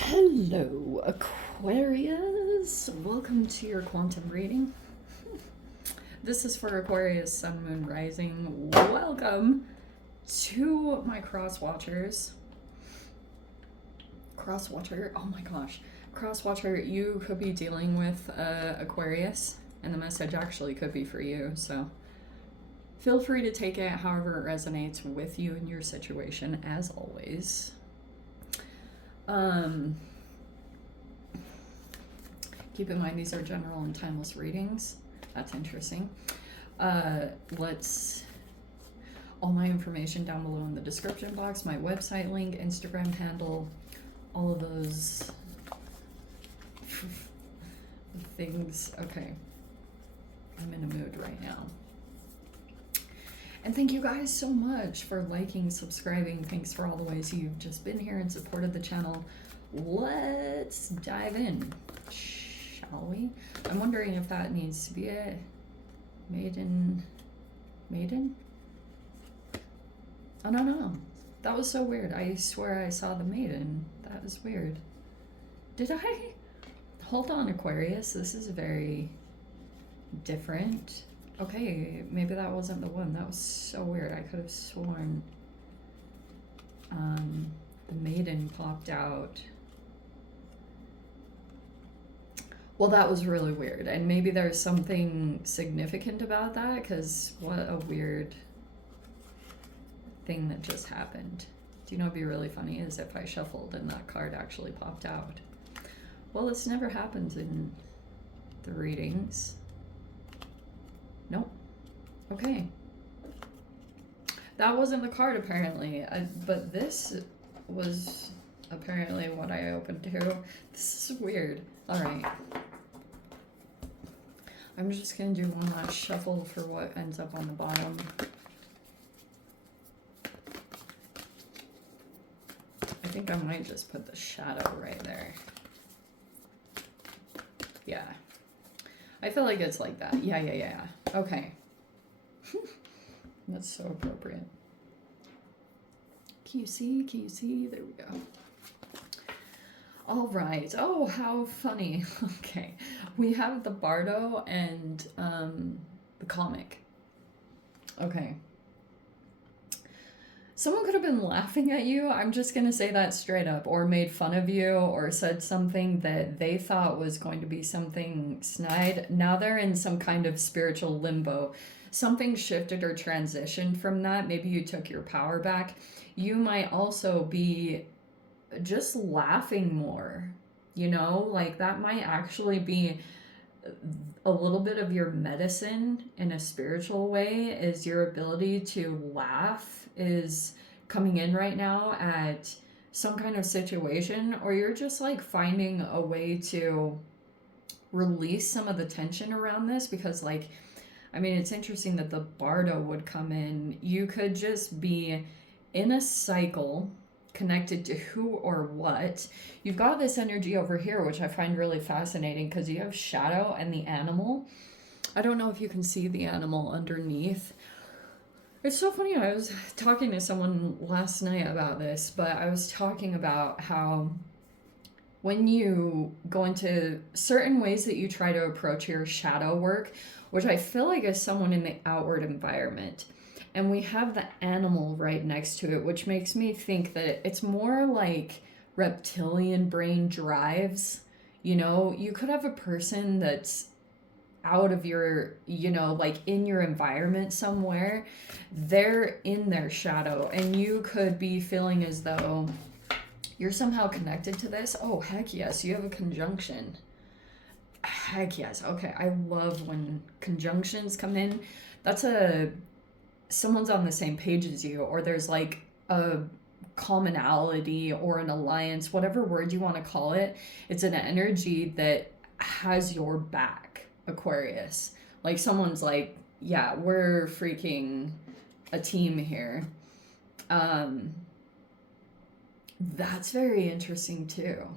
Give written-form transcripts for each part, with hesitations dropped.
Hello, Aquarius. Welcome to your quantum reading. This is for Aquarius, Sun, Moon, Rising. Welcome to my cross watchers. Cross watcher, oh my gosh. Cross watcher, you could be dealing with Aquarius, and the message actually could be for you, so feel free to take it however it resonates with you and your situation, as always. Keep in mind these are general and timeless readings. That's interesting. All my information down below in the description box, my website link, Instagram handle, all of those things. Okay, I'm in a mood right now. And thank you guys so much for liking, subscribing. Thanks for all the ways you've just been here and supported the channel. Let's dive in, shall we? I'm wondering if that needs to be a maiden? Oh, no. That was so weird. I swear I saw the maiden. That was weird. Did I? Hold on, Aquarius. This is very different. Okay, maybe that wasn't the one. That was so weird. I could have sworn the maiden popped out. Well, that was really weird. And maybe there's something significant about that, because what a weird thing that just happened. Do you know what'd be really funny is if I shuffled and that card actually popped out. Well, this never happens in the readings. Nope. Okay. That wasn't the card apparently, but this was apparently what I opened to. This is weird. All right. I'm just gonna do one last shuffle for what ends up on the bottom. I think I might just put the shadow right there. Yeah. I feel like it's like that. Yeah. Okay. That's so appropriate. Can you see? There we go. All right. Oh, how funny. Okay. We have the Bardo and the comic. Okay. Someone could have been laughing at you. I'm just going to say that straight up, or made fun of you, or said something that they thought was going to be something snide. Now they're in some kind of spiritual limbo. Something shifted or transitioned from that. Maybe you took your power back. You might also be just laughing more, you know, like that might actually be a little bit of your medicine in a spiritual way, is your ability to laugh is coming in right now at some kind of situation, or you're just like finding a way to release some of the tension around this, because like, I mean, it's interesting that the Bardo would come in. You could just be in a cycle connected to who or what. You've got this energy over here, which I find really fascinating, because you have shadow and the animal. I don't know if you can see the animal underneath. It's so funny. I was talking to someone last night about this, but I was talking about how when you go into certain ways that you try to approach your shadow work, which I feel like is someone in the outward environment, and we have the animal right next to it, which makes me think that it's more like reptilian brain drives. You know, you could have a person that's out of your, you know, like in your environment somewhere. They're in their shadow, and you could be feeling as though you're somehow connected to this. Oh, heck yes, you have a conjunction. Heck yes. Okay, I love when conjunctions come in. That's someone's on the same page as you, or there's like a commonality or an alliance, whatever word you want to call it. It's an energy that has your back, Aquarius. Like someone's like, yeah, we're freaking a team here. That's very interesting too.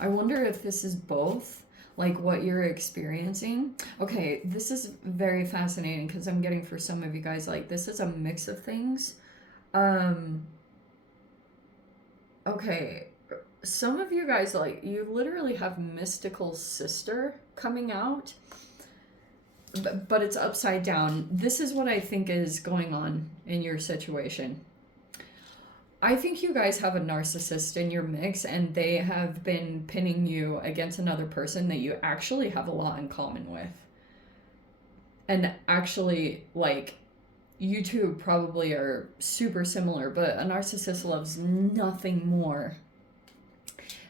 I wonder if this is both, like what you're experiencing. Okay, this is very fascinating, because I'm getting for some of you guys, like this is a mix of things. Okay, some of you guys, like, you literally have mystical sister coming out, but it's upside down. This is what I think is going on in your situation. I think you guys have a narcissist in your mix, and they have been pinning you against another person that you actually have a lot in common with. And actually, like, you two probably are super similar, but a narcissist loves nothing more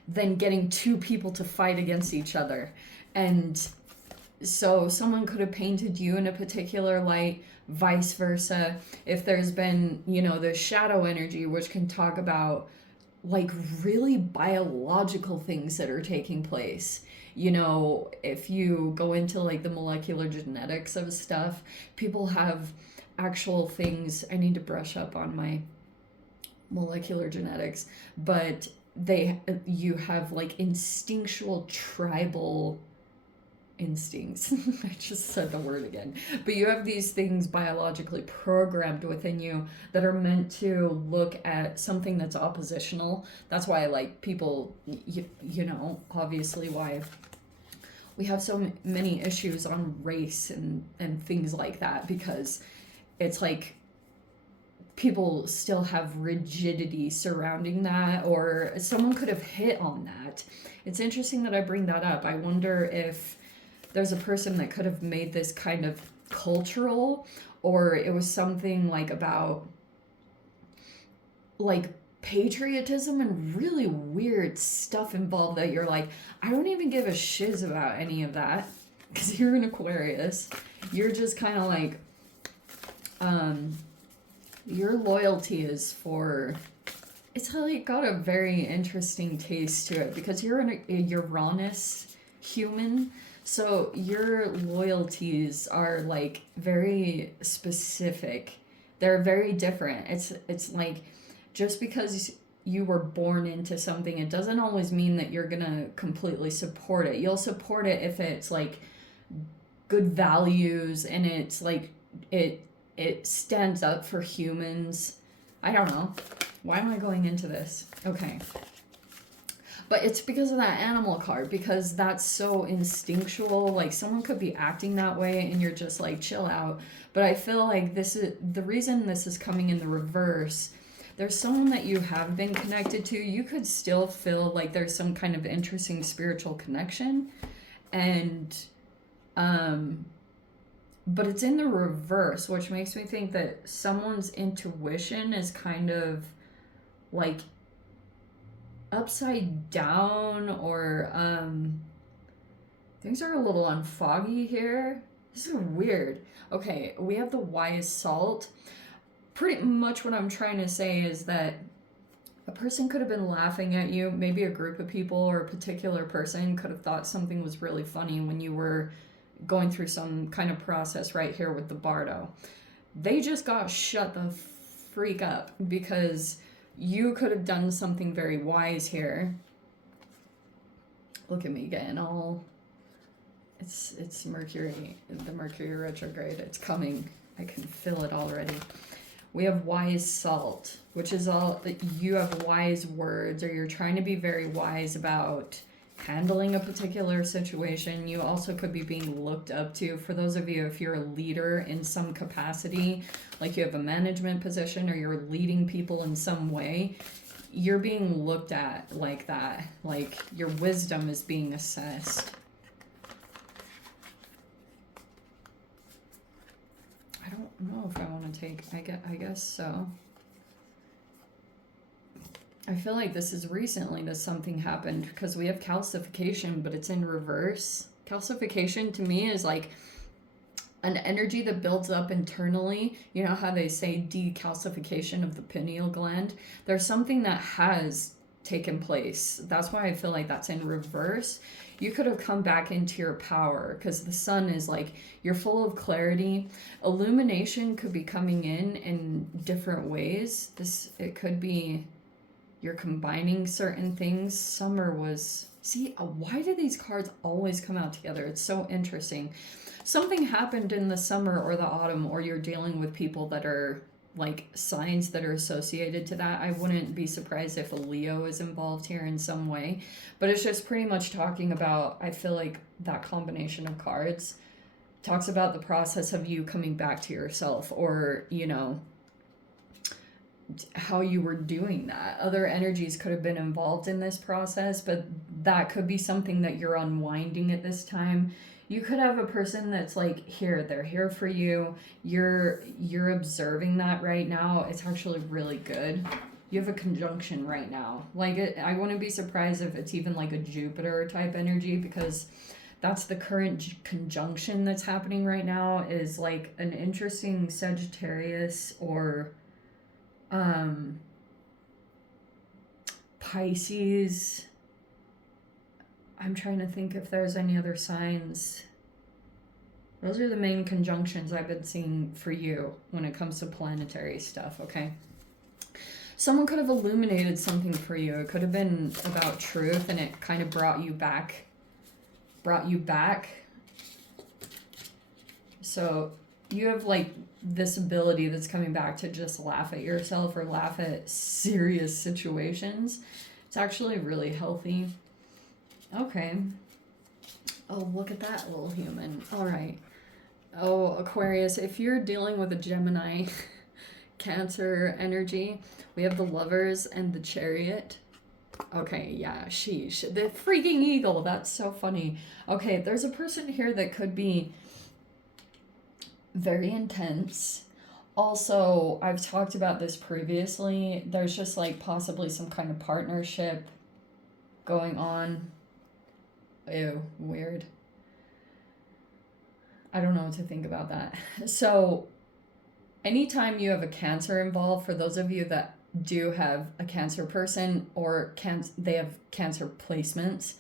than getting two people to fight against each other. And so someone could have painted you in a particular light, vice versa. If there's been, the shadow energy, which can talk about like really biological things that are taking place. If you go into like the molecular genetics of stuff, people have actual things. I need to brush up on my molecular genetics, but you have like instinctual tribal instincts. I just said the word again. But you have these things biologically programmed within you that are meant to look at something that's oppositional. That's why, like, people, obviously why we have so many issues on race and things like that, because it's like people still have rigidity surrounding that, or someone could have hit on that. It's interesting that I bring that up. I wonder if there's a person that could have made this kind of cultural, or it was something like about like patriotism and really weird stuff involved that you're like, I don't even give a shiz about any of that, because you're an Aquarius. You're just kind of like, your loyalty is for, it's like got a very interesting taste to it, because you're a Uranus human. So your loyalties are like very specific. They're very different. It's like, just because you were born into something, it doesn't always mean that you're gonna completely support it. You'll support it if it's like good values and it's like it stands up for humans. I don't know. Why am I going into this? Okay. But it's because of that animal card, because that's so instinctual. Like, someone could be acting that way and you're just like, chill out. But I feel like this is the reason this is coming in the reverse. There's someone that you have been connected to. You could still feel like there's some kind of interesting spiritual connection. And, but it's in the reverse, which makes me think that someone's intuition is kind of like upside down, or things are a little unfoggy here. This is weird. Okay, we have the wise salt. Pretty much what I'm trying to say is that a person could have been laughing at you. Maybe a group of people or a particular person could have thought something was really funny when you were going through some kind of process right here with the Bardo. They just got shut the freak up because you could have done something very wise here. Look at me getting all... It's Mercury, the Mercury retrograde. It's coming. I can feel it already. We have wise salt, which is all that you have wise words, or you're trying to be very wise about handling a particular situation. You also could be being looked up to. For those of you, if you're a leader in some capacity, like you have a management position or you're leading people in some way, you're being looked at like that. Like your wisdom is being assessed. I don't know if I want to take, I guess so. I feel like this is recently that something happened, because we have calcification, but it's in reverse. Calcification to me is like an energy that builds up internally. You know how they say decalcification of the pineal gland? There's something that has taken place. That's why I feel like that's in reverse. You could have come back into your power, because the sun is like, you're full of clarity. Illumination could be coming in different ways. It could be you're combining certain things. Summer was... See, why do these cards always come out together? It's so interesting. Something happened in the summer or the autumn, or you're dealing with people that are like signs that are associated to that. I wouldn't be surprised if a Leo is involved here in some way, but it's just pretty much talking about, I feel like that combination of cards talks about the process of you coming back to yourself, or, you know, how you were doing that. Other energies could have been involved in this process, but that could be something that you're unwinding at this time. You could have a person that's like here, they're here for you. You're observing that right now. It's actually really good. You have a conjunction right now. Like I wouldn't be surprised if it's even like a Jupiter type energy, because that's the current conjunction that's happening right now, is like an interesting Sagittarius or Pisces. I'm trying to think if there's any other signs. Those are the main conjunctions I've been seeing for you when it comes to planetary stuff, okay? Someone could have illuminated something for you. It could have been about truth, and it kind of brought you back. So you have like this ability that's coming back to just laugh at yourself or laugh at serious situations. It's actually really healthy. Okay. Oh, look at that little human. All right. Oh, Aquarius, if you're dealing with a Gemini, Cancer energy, we have the Lovers and the Chariot. Okay, yeah, sheesh. The freaking eagle, that's so funny. Okay, there's a person here that could be very intense. Also, I've talked about this previously. There's just like possibly some kind of partnership going on. Ew, weird. I don't know what to think about that. So, anytime you have a Cancer involved, for those of you that do have a Cancer person, or they have Cancer placements,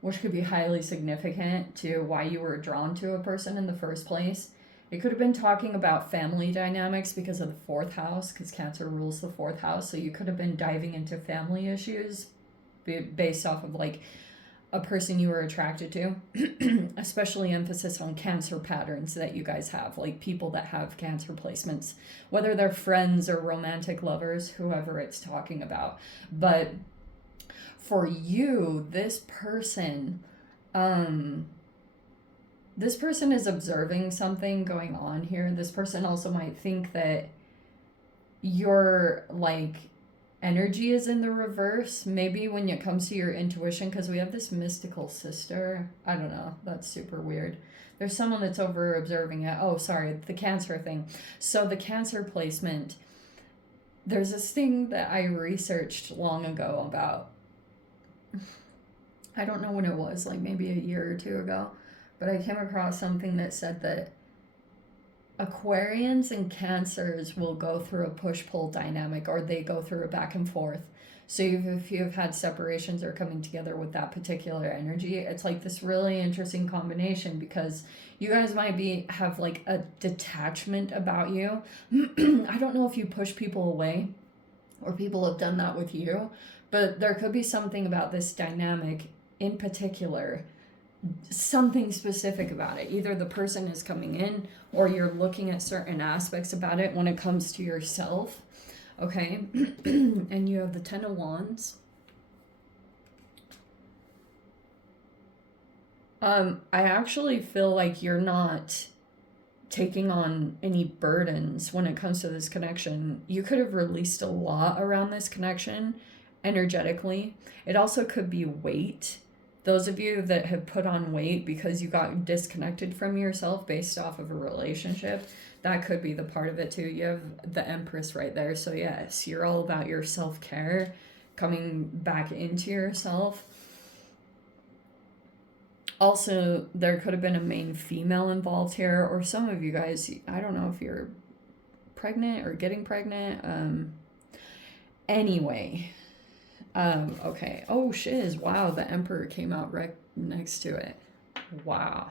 which could be highly significant to why you were drawn to a person in the first place. It could have been talking about family dynamics because of the fourth house, because Cancer rules the fourth house. So you could have been diving into family issues based off of like a person you were attracted to, especially emphasis on Cancer patterns that you guys have, like people that have Cancer placements, whether they're friends or romantic lovers, whoever it's talking about. But for you, this person is observing something going on here. This person also might think that your like energy is in the reverse, maybe when it comes to your intuition, because we have this mystical sister. I don't know, that's super weird. There's someone that's over observing it. Oh, sorry, the Cancer thing. So the Cancer placement, there's this thing that I researched long ago about, I don't know when it was, like maybe a year or two ago, but I came across something that said that Aquarians and Cancers will go through a push-pull dynamic, or they go through a back and forth. So if you've had separations or coming together with that particular energy, it's like this really interesting combination, because you guys might have like a detachment about you. I don't know if you push people away or people have done that with you, but there could be something about this dynamic in particular, something specific about it. Either the person is coming in, or you're looking at certain aspects about it when it comes to yourself. Okay. And you have the Ten of Wands. I actually feel like you're not taking on any burdens when it comes to this connection. You could have released a lot around this connection energetically. It also could be weight. Those of you that have put on weight because you got disconnected from yourself based off of a relationship, that could be the part of it too. You have the Empress right there. So yes, you're all about your self-care, coming back into yourself. Also, there could have been a main female involved here, or some of you guys, I don't know if you're pregnant or getting pregnant. Anyway. Okay. Oh, shiz. Wow, the Emperor came out right next to it. Wow.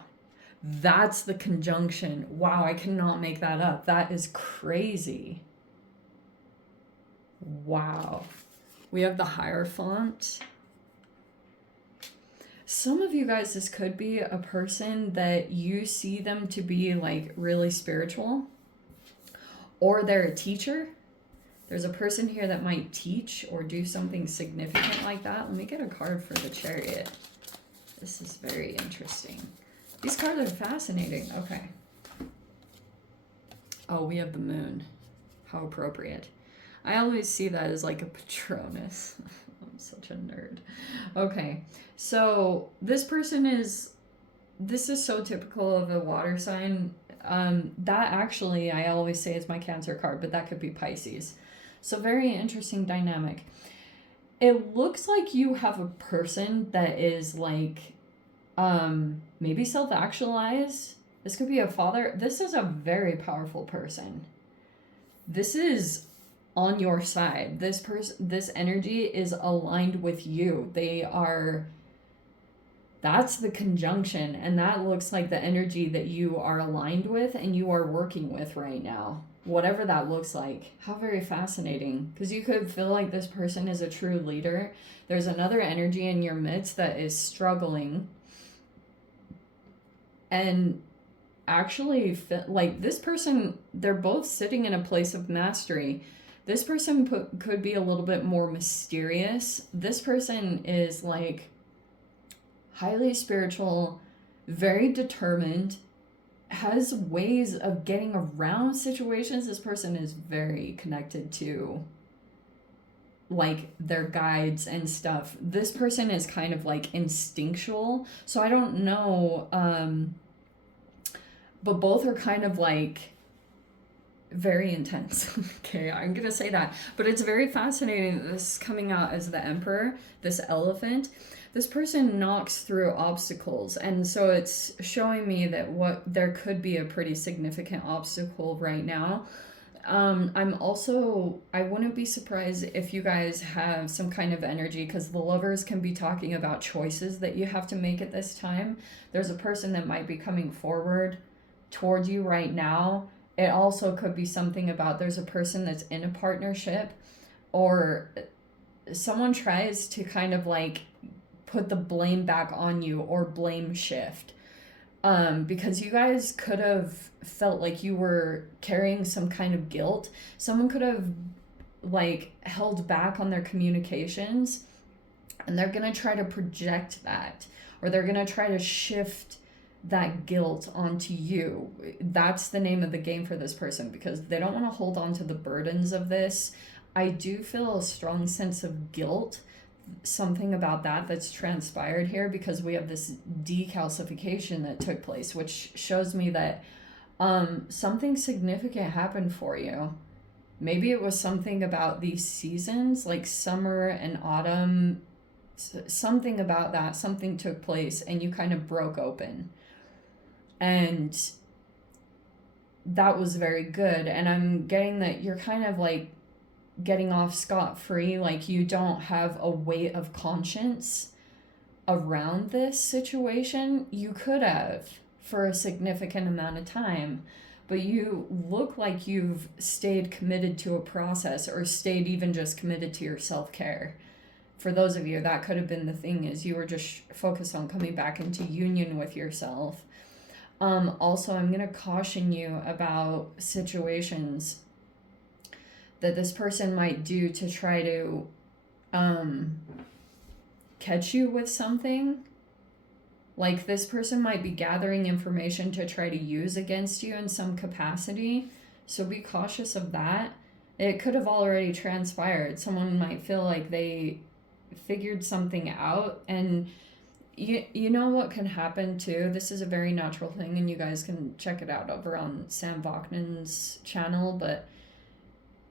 That's the conjunction. Wow, I cannot make that up. That is crazy. Wow. We have the Hierophant. Some of you guys, this could be a person that you see them to be like really spiritual, or they're a teacher. There's a person here that might teach or do something significant like that. Let me get a card for the chariot. This is very interesting. These cards are fascinating. Okay. Oh, we have the moon. How appropriate. I always see that as like a Patronus. I'm such a nerd. Okay. So this person is, this is so typical of a water sign. That actually, I always say is my Cancer card, but that could be Pisces. So very interesting dynamic. It looks like you have a person that is like, maybe self-actualized. This could be a father. This is a very powerful person. This is on your side. This person, this energy is aligned with you. They are, that's the conjunction, and that looks like the energy that you are aligned with and you are working with right now. Whatever that looks like. How very fascinating. Because you could feel like this person is a true leader. There's another energy in your midst that is struggling. And actually, like this person, they're both sitting in a place of mastery. This person could be a little bit more mysterious. This person is like highly spiritual, very determined, has ways of getting around situations. This person is very connected to like their guides and stuff. This person is kind of like instinctual. So I don't know, but both are kind of like very intense. Okay, I'm gonna say that. But it's very fascinating that this is coming out as the Emperor, this elephant. This person knocks through obstacles, and so it's showing me that there could be a pretty significant obstacle right now. I wouldn't be surprised if you guys have some kind of energy, because the Lovers can be talking about choices that you have to make at this time. There's a person that might be coming forward toward you right now. It also could be something about there's a person that's in a partnership, or someone tries to kind of like put the blame back on you or blame shift. Because you guys could have felt like you were carrying some kind of guilt. Someone could have like held back on their communications, and they're going to try to project that, or they're going to try to shift that guilt onto you. That's the name of the game for this person, because they don't want to hold on to the burdens of this. I do feel a strong sense of guilt, something about that's transpired here, because we have this decalcification that took place, which shows me that something significant happened for you. Maybe it was something about these seasons, like summer and autumn, something about that, something took place and you kind of broke open. And that was very good. And I'm getting that you're kind of like getting off scot-free, like you don't have a weight of conscience around this situation. You could have for a significant amount of time, but you look like you've stayed committed to a process, or stayed even just committed to your self-care. For those of you, that could have been the thing, is you were just focused on coming back into union with yourself. Also, I'm going to caution you about situations that this person might do to try to catch you with something. Like this person might be gathering information to try to use against you in some capacity. So be cautious of that. It could have already transpired. Someone might feel like they figured something out, and you know what can happen too? This is a very natural thing, and you guys can check it out over on Sam Vaknin's channel, but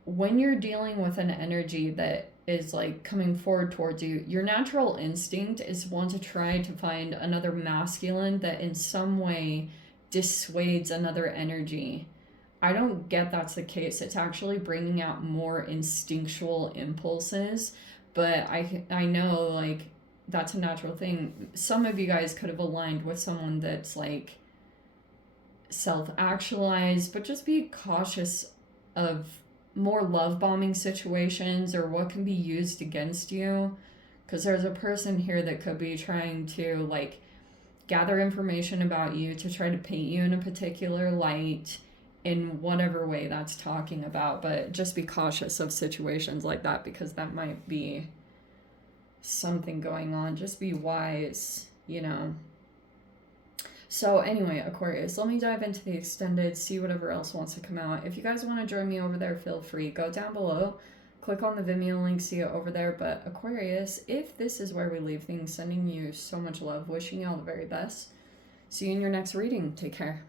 when you're dealing with an energy that is like coming forward towards you, your natural instinct is want to try to find another masculine that in some way dissuades another energy. I don't get that's the case. It's actually bringing out more instinctual impulses, but I know like that's a natural thing. Some of you guys could have aligned with someone that's like self-actualized, but just be cautious of more love bombing situations or what can be used against you, because there's a person here that could be trying to like gather information about you to try to paint you in a particular light, in whatever way that's talking about, but just be cautious of situations like that because that might be something going on. Just be wise, you know. So anyway, Aquarius, let me dive into the extended, see whatever else wants to come out. If you guys want to join me over there, feel free. Go down below, click on the Vimeo link, see it over there. But Aquarius, if this is where we leave things, sending you so much love, wishing you all the very best. See you in your next reading. Take care.